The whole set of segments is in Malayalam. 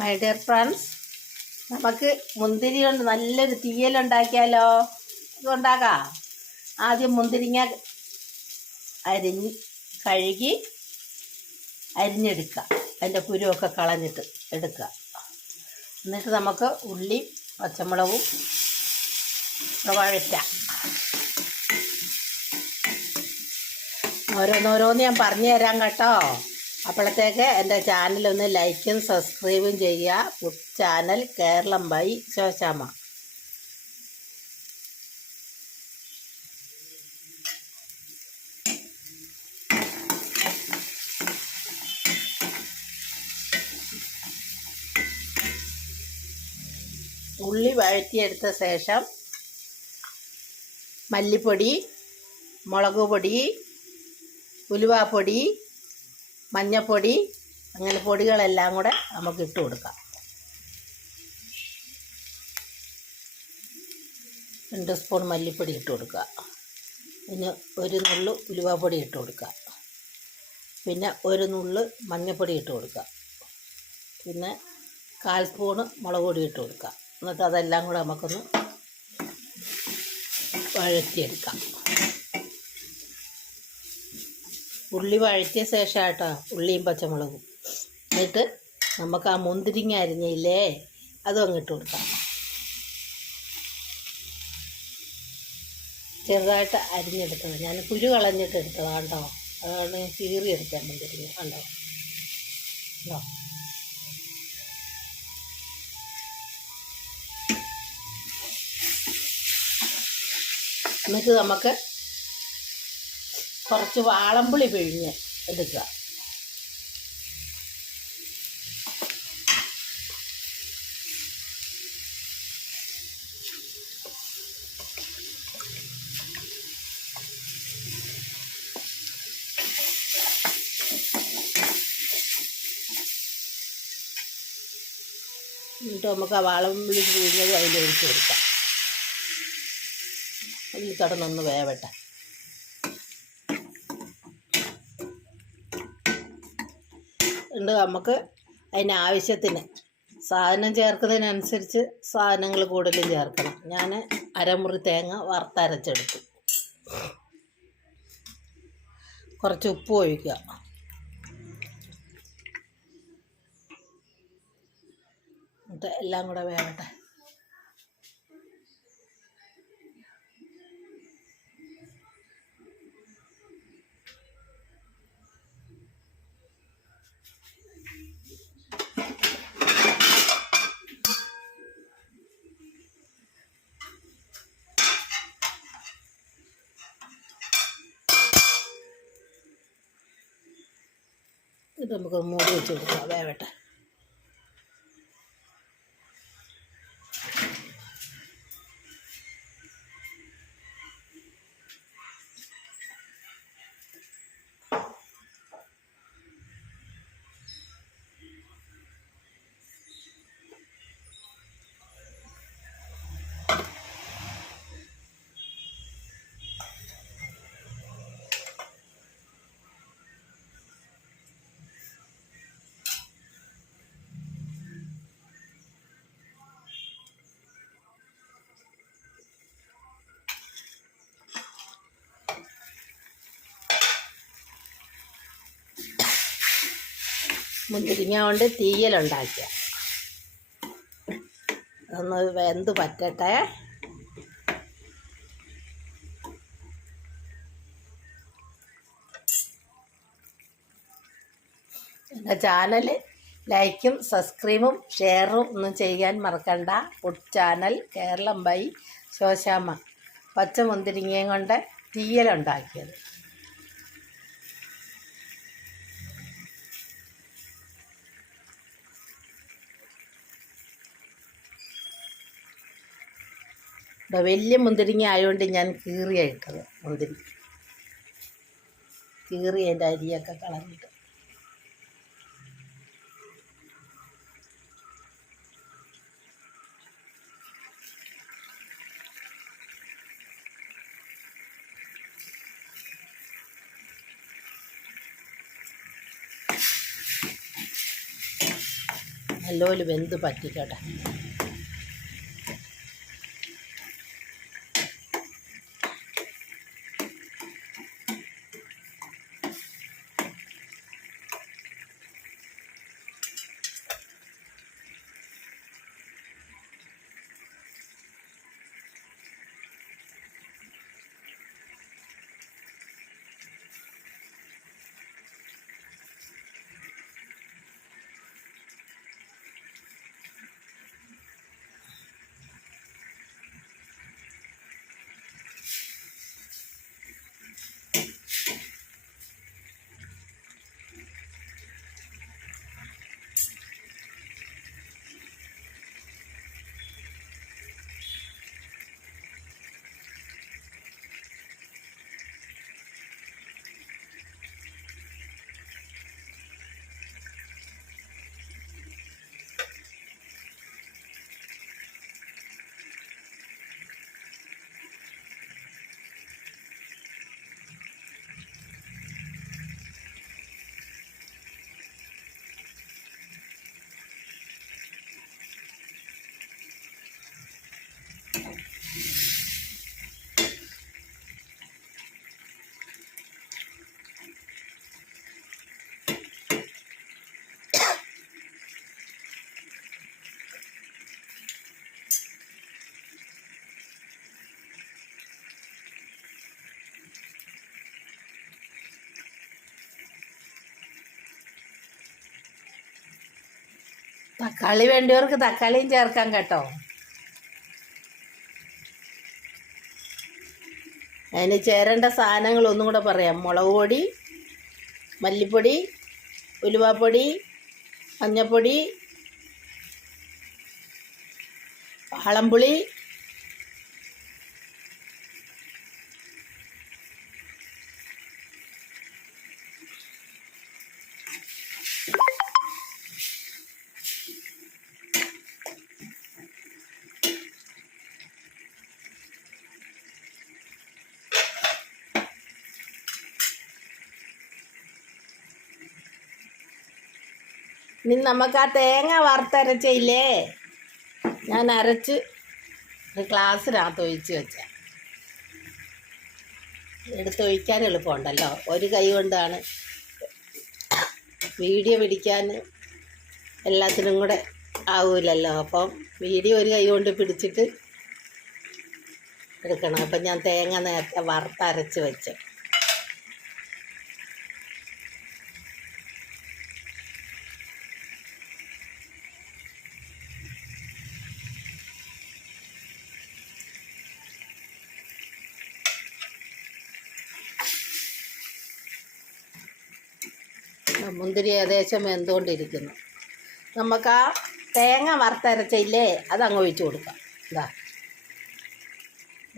മൈ ഡിയർ ഫ്രണ്ട്സ്, നമുക്ക് മുന്തിരി കൊണ്ട് നല്ലൊരു തീയലുണ്ടാക്കിയാലോ? ഇതുണ്ടാക്കാം. ആദ്യം മുന്തിരിങ്ങ കഴുകി അരിഞ്ഞെടുക്കുക. അതിൻ്റെ കുരുവൊക്കെ കളഞ്ഞിട്ട് എടുക്കുക. എന്നിട്ട് നമുക്ക് ഉള്ളി പച്ചമുളകും വഴറ്റാം. ഓരോന്നോരോന്ന് ഞാൻ പറഞ്ഞു തരാം കേട്ടോ. അപ്പോഴത്തേക്ക് എൻ്റെ ചാനലൊന്ന് ലൈക്കും സബ്സ്ക്രൈബും ചെയ്യുക. Food channel Keralam by Shoshamma. ഉള്ളി വഴറ്റിയെടുത്ത ശേഷം മല്ലിപ്പൊടി, മുളക് പൊടി, ഉലുവാപ്പൊടി, മഞ്ഞൾപ്പൊടി, അങ്ങനെ പൊടികളെല്ലാം കൂടെ നമുക്ക് ഇട്ട് കൊടുക്കാം. 2 സ്പൂൺ മല്ലിപ്പൊടി ഇട്ട് കൊടുക്കുക. പിന്നെ ഒരു നുള്ളു ഉലുവാപ്പൊടി ഇട്ട് കൊടുക്കുക. പിന്നെ ഒരു നുള്ളു മഞ്ഞൾപ്പൊടി ഇട്ട് കൊടുക്കുക. പിന്നെ 1/4 സ്പൂണ് മുളക് പൊടി ഇട്ട് കൊടുക്കുക. എന്നിട്ട് അതെല്ലാം കൂടെ നമുക്കൊന്ന് വഴറ്റിയെടുക്കാം. ഉള്ളി വഴറ്റിയ ശേഷം കേട്ടോ, ഉള്ളിയും പച്ചമുളകും. എന്നിട്ട് നമുക്ക് ആ മുന്തിരിങ്ങ അരിഞ്ഞില്ലേ, അതും അങ്ങിട്ട് കൊടുക്കാം. ചെറുതായിട്ട് അരിഞ്ഞെടുത്തത്, ഞാൻ കുരു കളഞ്ഞിട്ട് എടുത്തതാണ് കേട്ടോ. അതാണ് ഞാൻ കീറിയെടുക്കാൻ മുന്തിരിങ്ങ. കണ്ടോ കണ്ടോ. എന്നിട്ട് നമുക്ക് കുറച്ച് വാളംപുളി പിഴിഞ്ഞ് എടുക്കുക. എന്നിട്ട് നമുക്ക് ആ വാളംപുളി പിഴിഞ്ഞത് അതിലൊഴിച്ച് കൊടുക്കാം. അതിൽ കിടന്നൊന്ന് വേവട്ടെ. ഉണ്ട് നമുക്ക് അതിനാവശ്യത്തിന് സാധനം ചേർക്കുന്നതിനനുസരിച്ച് സാധനങ്ങൾ കൂടുതലും ചേർക്കണം. ഞാൻ അരമുറി തേങ്ങ വറുത്തരച്ചെടുത്തു. കുറച്ച് ഉപ്പ് ഒഴിക്കുക. എന്നിട്ട് എല്ലാം കൂടെ വേവട്ടെ. ഇത് നമുക്ക് മൂടി വെച്ച് കൊടുക്കാം, വേവട്ടെ. മുന്തിരിങ്ങ കൊണ്ട് തീയലുണ്ടാക്കിയ അതൊന്ന് വെന്ത് പറ്റട്ടെ. എൻ്റെ ചാനൽ ലൈക്കും സബ്സ്ക്രൈബും ഷെയറും ഒന്നും ചെയ്യാൻ മറക്കണ്ട. Food channel Keralam by Shoshamma. പച്ച മുന്തിരിങ്ങയും കൊണ്ട് തീയലുണ്ടാക്കിയത്. വലിയ മുന്തിരിങ്ങ ആയതുകൊണ്ട് ഞാൻ കീറിയാണ് ഇട്ടത്. മുന്തിരി കീറി അതിൻ്റെ അരിയൊക്കെ കളഞ്ഞിട്ട്. നല്ലപോലെ വെന്ത് പറ്റിക്കട്ടെ. തക്കാളി വേണ്ടിയവർക്ക് തക്കാളിയും ചേർക്കാം കേട്ടോ. അതിന് ചേരേണ്ട സാധനങ്ങൾ ഒന്നും കൂടെ പറയാം. മുളക് പൊടി, മല്ലിപ്പൊടി, ഉലുവാപ്പൊടി, മഞ്ഞൾപ്പൊടി, വാളംപുളി, ഇനി നമുക്ക് ആ തേങ്ങ വറുത്തരച്ചില്ലേ, ഞാൻ അരച്ച് ഒരു ഗ്ലാസ്സിനകത്ത് ഒഴിച്ച് വെച്ച, എടുത്തൊഴിക്കാൻ എളുപ്പമുണ്ടല്ലോ. ഒരു കൈ കൊണ്ടാണ് വീഡിയോ പിടിക്കാൻ എല്ലാത്തിനും കൂടെ ആവില്ലല്ലോ. അപ്പം വീഡിയോ ഒരു കൈ കൊണ്ട് പിടിച്ചിട്ട് എടുക്കണം. അപ്പം ഞാൻ തേങ്ങ നേരത്തെ വറുത്തരച്ച് വെച്ച്. മുന്തിരി ഏകദേശം വെന്തുകൊണ്ടിരിക്കുന്നു. നമുക്ക് ആ തേങ്ങ വറുത്തരച്ചില്ലേ അതങ്ങ് ഒഴിച്ച് കൊടുക്കാം. ഇതാ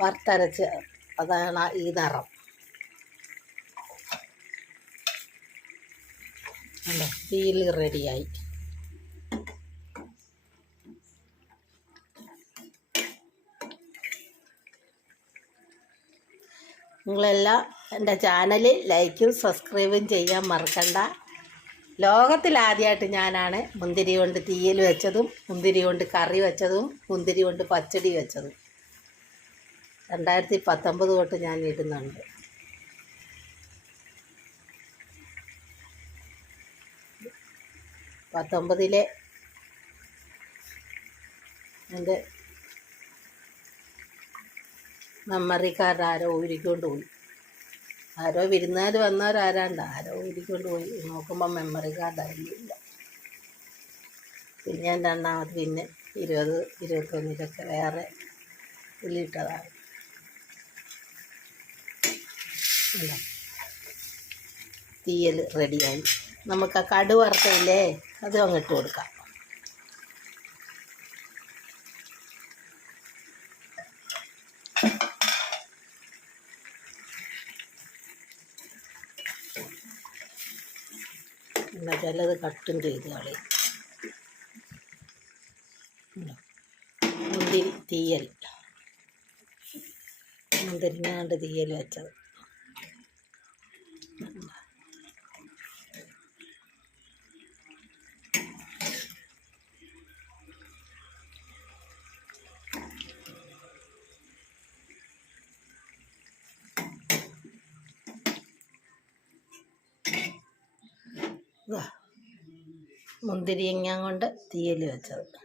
വറുത്തരച്ച്, അതാണ് ഈ നിറം. അല്ലേ, തീയിൽ റെഡിയായി. നിങ്ങളെല്ലാം എൻ്റെ ചാനൽ ലൈക്കും സബ്സ്ക്രൈബും ചെയ്യാൻ മറക്കണ്ട. ലോകത്തിലാദ്യമായിട്ട് ഞാനാണ് മുന്തിരി കൊണ്ട് തീയൽ വെച്ചതും, മുന്തിരി കൊണ്ട് കറി വെച്ചതും, മുന്തിരി കൊണ്ട് പച്ചടി വെച്ചതും. 2019 തൊട്ട് ഞാൻ ഇടുന്നുണ്ട്. പത്തൊമ്പതിലെ എൻ്റെ മെമ്മറി കാർഡ് ആരോ ഊരിക്കൊണ്ട് പോയി. ആരോ വിരുന്നുകാർ വന്നവരാരാണ്ട് ആരോ ഊരിക്കൊണ്ട് പോയി. നോക്കുമ്പോൾ മെമ്മറി കാർഡ് അതിലില്ല. പിന്നെ ഞാൻ രണ്ടാമത് പിന്നെ 20, 21 വേറെ ഇതിലിട്ടതാണ്. അല്ല, തീയൽ റെഡിയായി. നമുക്ക് ആ കടു വറുത്തയില്ലേ അത് അങ്ങിട്ട് കൊടുക്കാം. പിന്നെ ചിലത് കട്ടും ചെയ്ത് കളയും. മുന്തിരി തീയൽ, മുന്തിരിങ്ങാണ്ട് തീയൽ വെച്ചത്. മുന്തിരിങ്ങ കൊണ്ട് തീയൽ വെച്ചത്.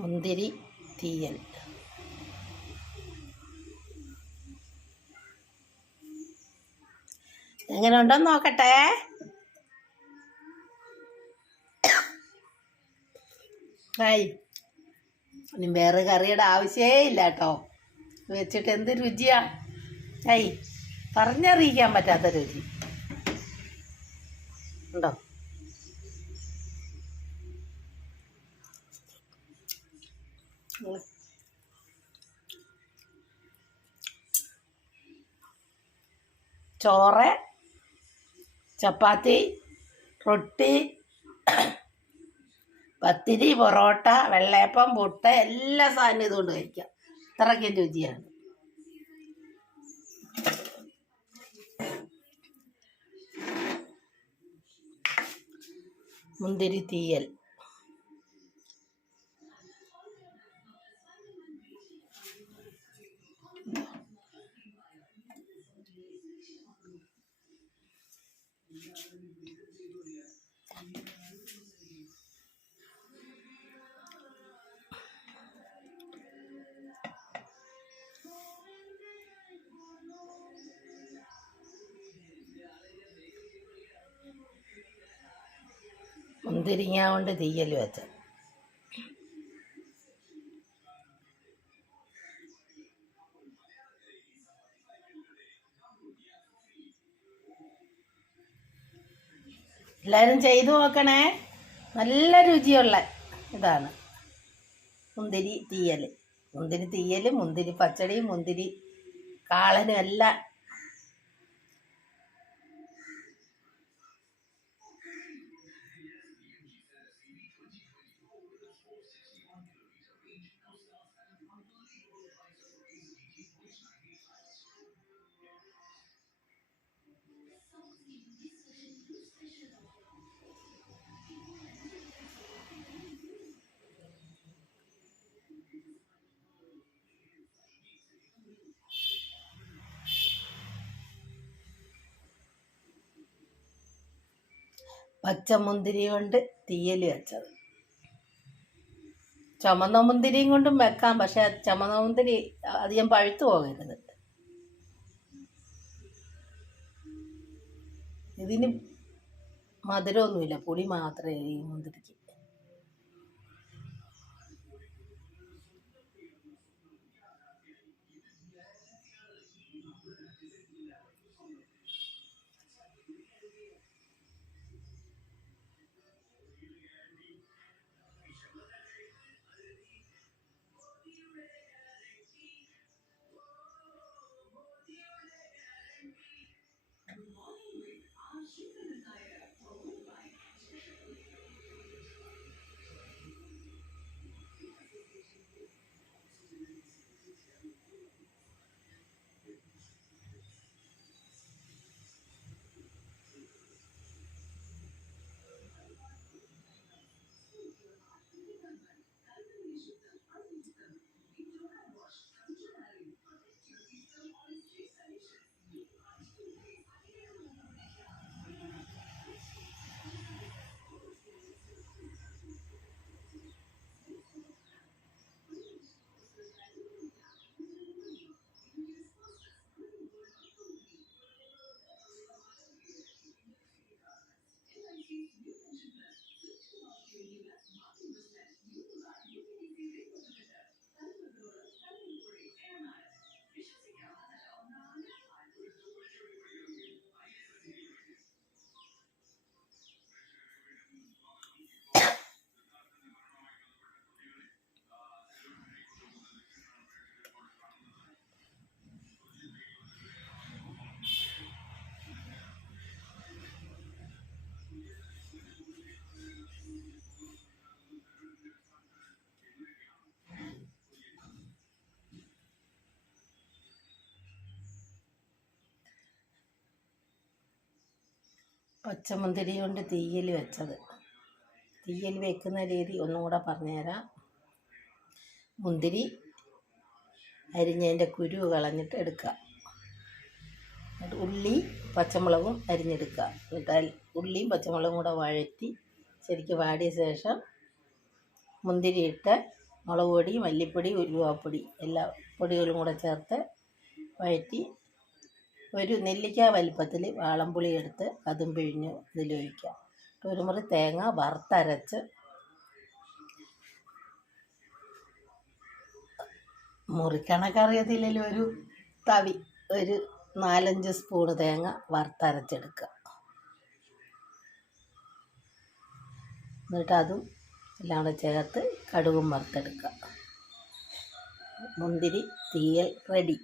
മുന്തിരി തീയൽ. എങ്ങനെ ഉണ്ടെന്ന് നോക്കട്ടെ. ഹായ്, ഇനി വേറെ കറിയുടെ ആവശ്യമേ ഇല്ല കേട്ടോ. വെച്ചിട്ട് എന്ത് രുചിയാ! ഹായ്, പറഞ്ഞറിയിക്കാൻ പറ്റാത്ത രുചി ഉണ്ടോ? ചോറ്, ചപ്പാത്തി, റൊട്ടി, പത്തിരി, പൊറോട്ട, വെള്ളയപ്പം, പുട്ട്, എല്ലാ സാധനവും ഇതുകൊണ്ട് കഴിക്കാം. അത്രയ്ക്കും രുചിയാണ്. മുന്തിരി തീയൽ. മുന്തിരിങ്ങ കൊണ്ട് തീയൽ വെച്ചത്. എല്ലാവരും ചെയ്തു നോക്കണേ. നല്ല രുചിയുള്ള ഇതാണ് മുന്തിരി തീയൽ. മുന്തിരി തീയൽ, മുന്തിരി പച്ചടി, മുന്തിരി കാളനും എല്ലാം. പച്ചമുന്തിരി കൊണ്ട് തീയൽ വെച്ചത്. ചുമന്ന മുന്തിരിയും കൊണ്ടും വെക്കാം, പക്ഷെ ചുമന്ന മുന്തിരി അധികം പഴുത്തു പോകരുത്. ഇതിന് മധുരമൊന്നുമില്ല, പുളി മാത്രമേ ഈ മുന്തിരിക്ക്. പച്ചമുന്തിരി കൊണ്ട് തീയൽ വെച്ചത്. തീയൽ വെക്കുന്ന രീതി ഒന്നുകൂടെ പറഞ്ഞുതരാം. മുന്തിരി അരിഞ്ഞതിൻ്റെ കുരു കളഞ്ഞിട്ട് എടുക്കുക. എന്നിട്ട് ഉള്ളി പച്ചമുളകും അരിഞ്ഞെടുക്കുക. എന്നിട്ട് ഉള്ളിയും പച്ചമുളകും കൂടെ വഴറ്റി ശരിക്ക് വാടിയ ശേഷം മുന്തിരിയിട്ട് മുളക് പൊടി, മല്ലിപ്പൊടി, ഉലുവാപ്പൊടി എല്ലാ പൊടികളും കൂടെ ചേർത്ത് വഴറ്റി ഒരു നെല്ലിക്ക വലിപ്പത്തിൽ വാളംപുളി എടുത്ത് അതും പിഴിഞ്ഞ് ഇതിലൊഴിക്കുക. ഒരു മുറി തേങ്ങ വറുത്തരച്ച് മുറിക്കണക്കറിയത്തില്ലെങ്കിലും ഒരു 4-5 സ്പൂണ് തേങ്ങ വറുത്തരച്ചെടുക്കുക. എന്നിട്ട് അതും എല്ലാം കൂടെ ചേർത്ത് കടുകും വറുത്തെടുക്കുക. മുന്തിരി തീയൽ റെഡി.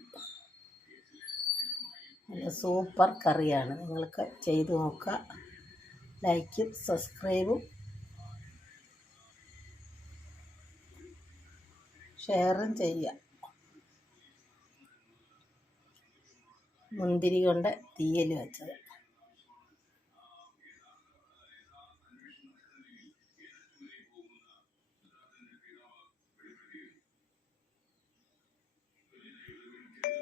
നല്ല സൂപ്പർ കറിയാണ്. നിങ്ങൾക്ക് ചെയ്തു നോക്കുക. ലൈക്കും സബ്സ്ക്രൈബും ഷെയറും ചെയ്യുക. മുന്തിരി കൊണ്ട് തീയൽ വെച്ചത്.